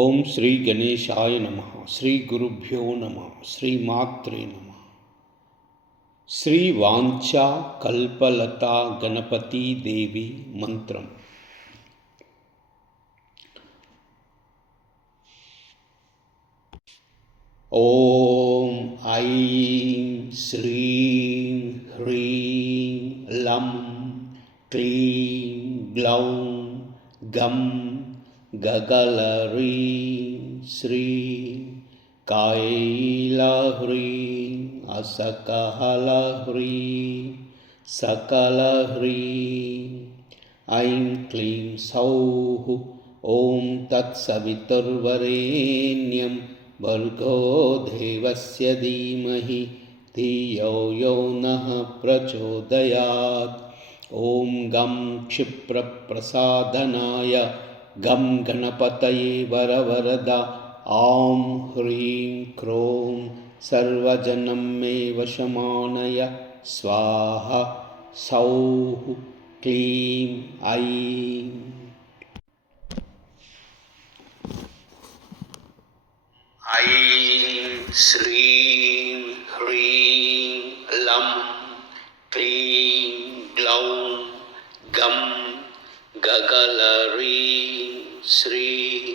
ओम श्री गणेशाय नमः। श्री गुरुभ्यो नमः। श्री मात्रे नमः। श्री वांछा कल्पलता गणपति देवी मंत्रम। ओम ऐं श्रीं ह्रीं लं क्लीं ग्लौं गं गगलह्रीं श्रीं कैलह्रीं असकहलह्रीं सकलह्रीं ऐं क्लीं सौः। ॐ तत्सवितुर्वरेण्यं भर्गो देवस्य धीमहि धियो यो नः प्रचोदयात्। ॐ गं क्षिप्रप्रसादनाय गं गणपतये वरवरदा ॐ ह्रीं क्रों सर्वजनं मे वशमानय स्वाहा सौः क्लीं ऐं। ऐं श्रीं ह्रीं लं क्लीं ग्लौं गं गगलह्रीं श्रीं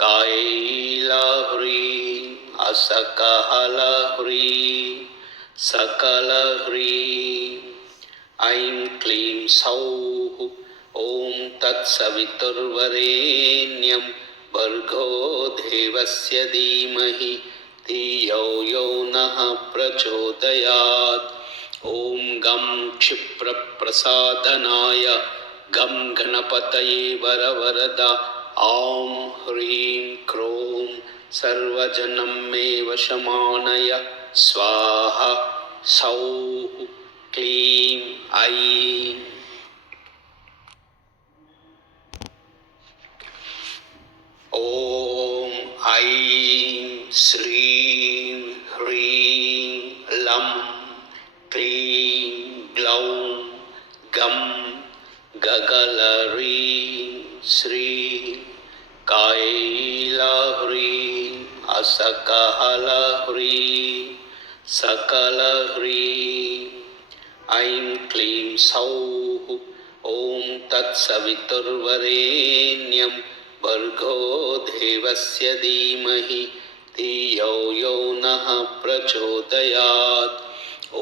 कैलह्रीं असकहलह्रीं सकलह्रीं ऐं क्लीं सौः। ॐ तत्सवितुर्वरेण्यं भर्गो देवस्य धीमहि धियो यो नः प्रचोदयात्। ॐ गं क्षिप्रप्रसादनाय गं गणपतये वरवरदा ॐ ह्रीं क्रों सर्वजनं मे वशमानय स्वाहा सौः क्लीं ऐं। ॐ ऐं श्रीं ह्रीं लं क्लीं ग्लौं गं गगलह्रीं श्रीं कैलह्रीं असकहलह्रीं सकलह्रीं ऐं क्लीं सौः। ॐ तत्सवितुर्वरेण्यं भर्गो देवस्य धीमहि धियो यो नः प्रचोदयात्। ॐ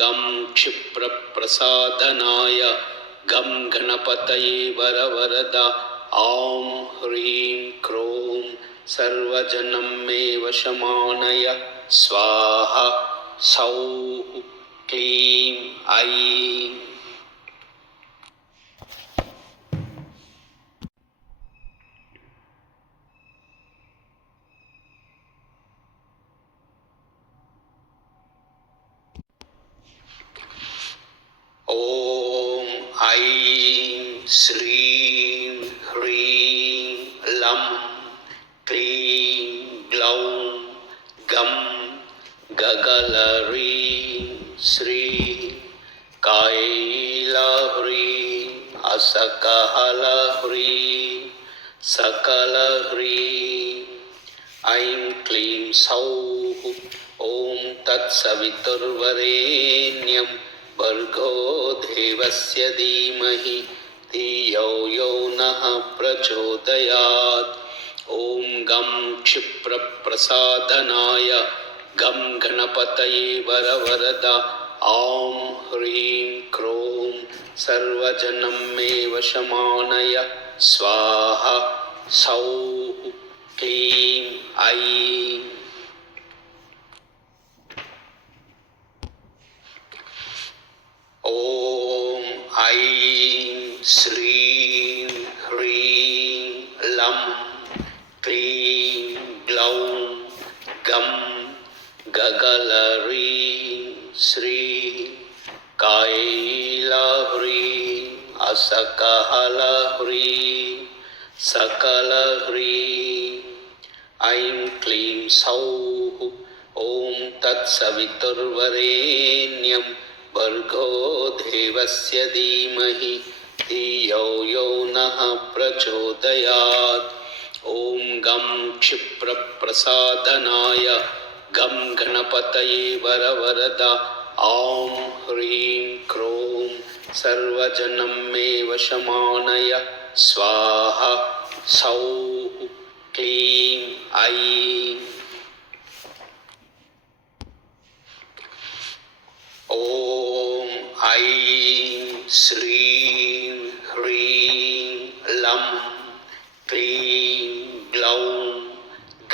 गं क्षिप्रप्रसादनाय गं गणपतये वरवरदा ॐ ह्रीं क्रों सर्वजनं मे वशमानय स्वाहा सौः क्लीं ऐं। ॐ ऐं श्रीं ह्रीं लं क्लीं ग्लौं गं गगलह्रीं श्रीं कैलह्रीं असकहलह्रीं सकलह्रीं ऐं क्लीं सौः। ॐ तत्सवितुर्वरेण्यं भर्गो देवस्य धीमहि धियो यो नः प्रचोदयात्। ॐ गं क्षिप्रप्रसादनाय गं गणपतये वरवरदा ॐ ह्रीं क्रों सर्वजनं मे वशमानय स्वाहा सौः क्लीं ऐं। ॐ ऐं श्रीं ह्रीं लं क्लीं ग्लौं गं गगलह्रीं श्रीं कैलह्रीं असकहलह्रीं सकलह्रीं ऐं क्लीं सौः। ॐ तत्सवितुर्वरेण्यं भर्गो देवस्य धीमहि धियो यो नः प्रचोदयात्। ॐ गं क्षिप्रप्रसादनाय गं गणपतये वरवरदा ॐ ह्रीं क्रों सर्वजनं मे वशमानय स्वाहा सौः क्लीं ऐं ॐ ऐं श्रीं ह्रीं लं क्लीं ग्लौं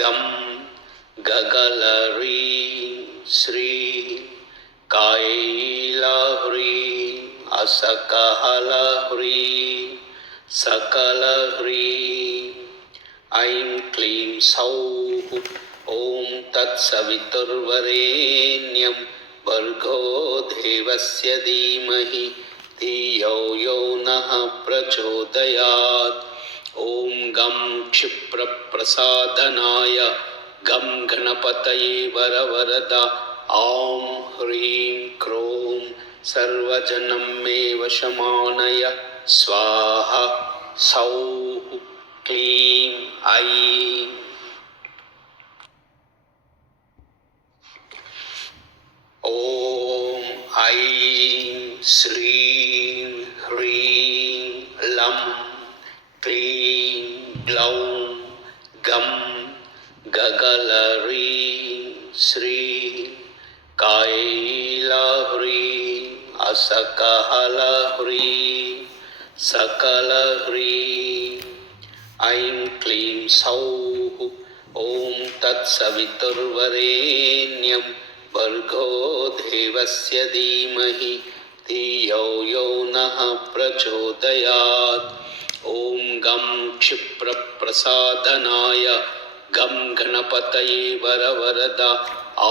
गं गगलह्रीं श्रीं कैलह्रीं असकहलह्रीं सकलह्रीं ऐं क्लीं सौः ॐ तत्सवितुर्वरेण्यं भर्गो देवस्य धीमहि धियो यो नः प्रचोदयात् ॐ गं क्षिप्रप्रसादनाय गं गणपतये वरवरदा ॐ ह्रीं क्रों सर्वजनं मे वशमानय स्वाहा सौः क्लीं ऐं ॐ ऐं श्रीं ह्रीं लं क्लीं ग्लौं गं गगलह्रीं श्रीं कैलह्रीं असकहलह्रीं सकलह्रीं ऐं क्लीं सौः ॐ तत्सवितुर्वरेण्यं भर्गो देवस्य धीमहि धियो यो नः प्रचोदयात् ॐ गं क्षिप्रप्रसादनाय गं गणपतये वरवरदा ॐ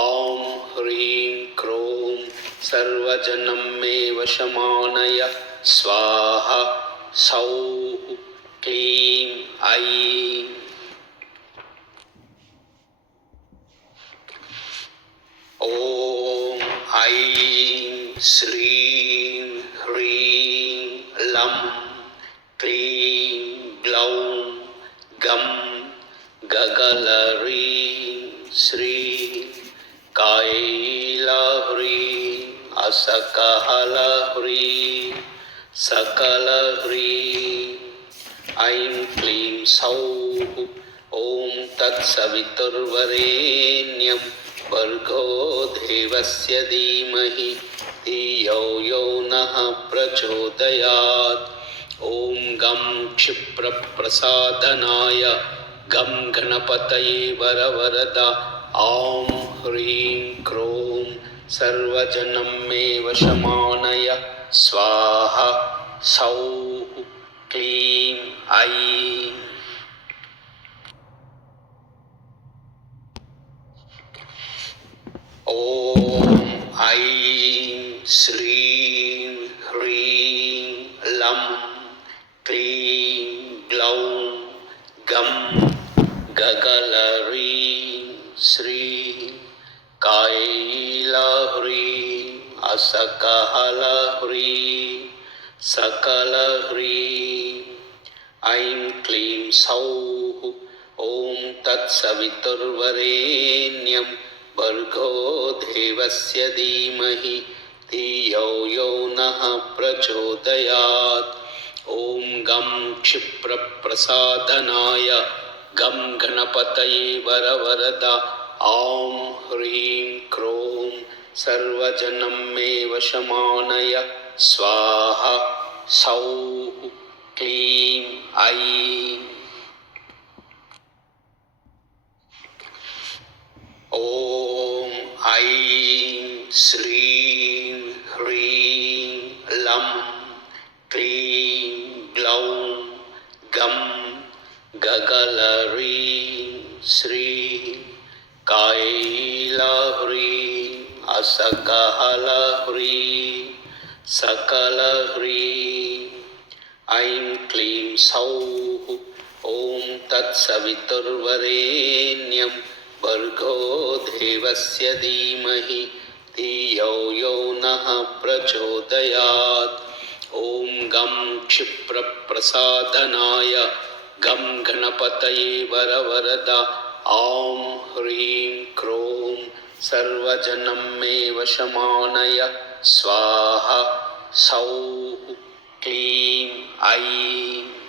ह्रीं क्रों सर्वजनं मे वशमानय स्वाहा सौः क्लीं ऐं ॐ ऐं श्रीं ह्रीं लं क्लीं ग्लौं गं गगलह्रीं श्रीं कैलह्रीं असकहलह्रीं सकलह्रीं ऐं क्लीं सौः ॐ तत्सवितुर्वरेण्यं भर्गो देवस्य धीमहि धियो यो नः प्रचोदयात् ॐ गं क्षिप्रप्रसादनाय गं गणपतये वरवरदा ॐ ह्रीं क्रों सर्वजनं मे वशमानय स्वाहा सौः क्लीं ऐं ॐ ऐं श्रीं ह्रीं लं क्लीं ग्लौं गं गगलह्रीं श्रीं कैलह्रीं असकहलह्रीं सकलह्रीं ऐं क्लीं सौः ॐ तत्सवितुर्वरेण्यं भर्गो देवस्य धीमहि धियो यो नः प्रचोदयात् ॐ गं क्षिप्रप्रसादनाय गं गणपतये वरवरदा ॐ ह्रीं क्रों सर्वजनं मे वशमानय स्वाहा सौः क्लीं ऐं ॐ ऐं श्रीं ह्रीं लं क्लीं ग्लौं गं गगलह्रीं श्रीं कैलह्रीं असकहलह्रीं सकलह्रीं ऐं क्लीं सौः ॐ तत्सवितुर्वरेण्यं भर्गो देवस्य धीमहि धियो यो नः प्रचोदयात् ॐ गं क्षिप्रप्रसादनाय गं गणपतये वरवरदा ॐ ह्रीं क्रों सर्वजनं मे वशमानय स्वाहा सौः क्लीं ऐं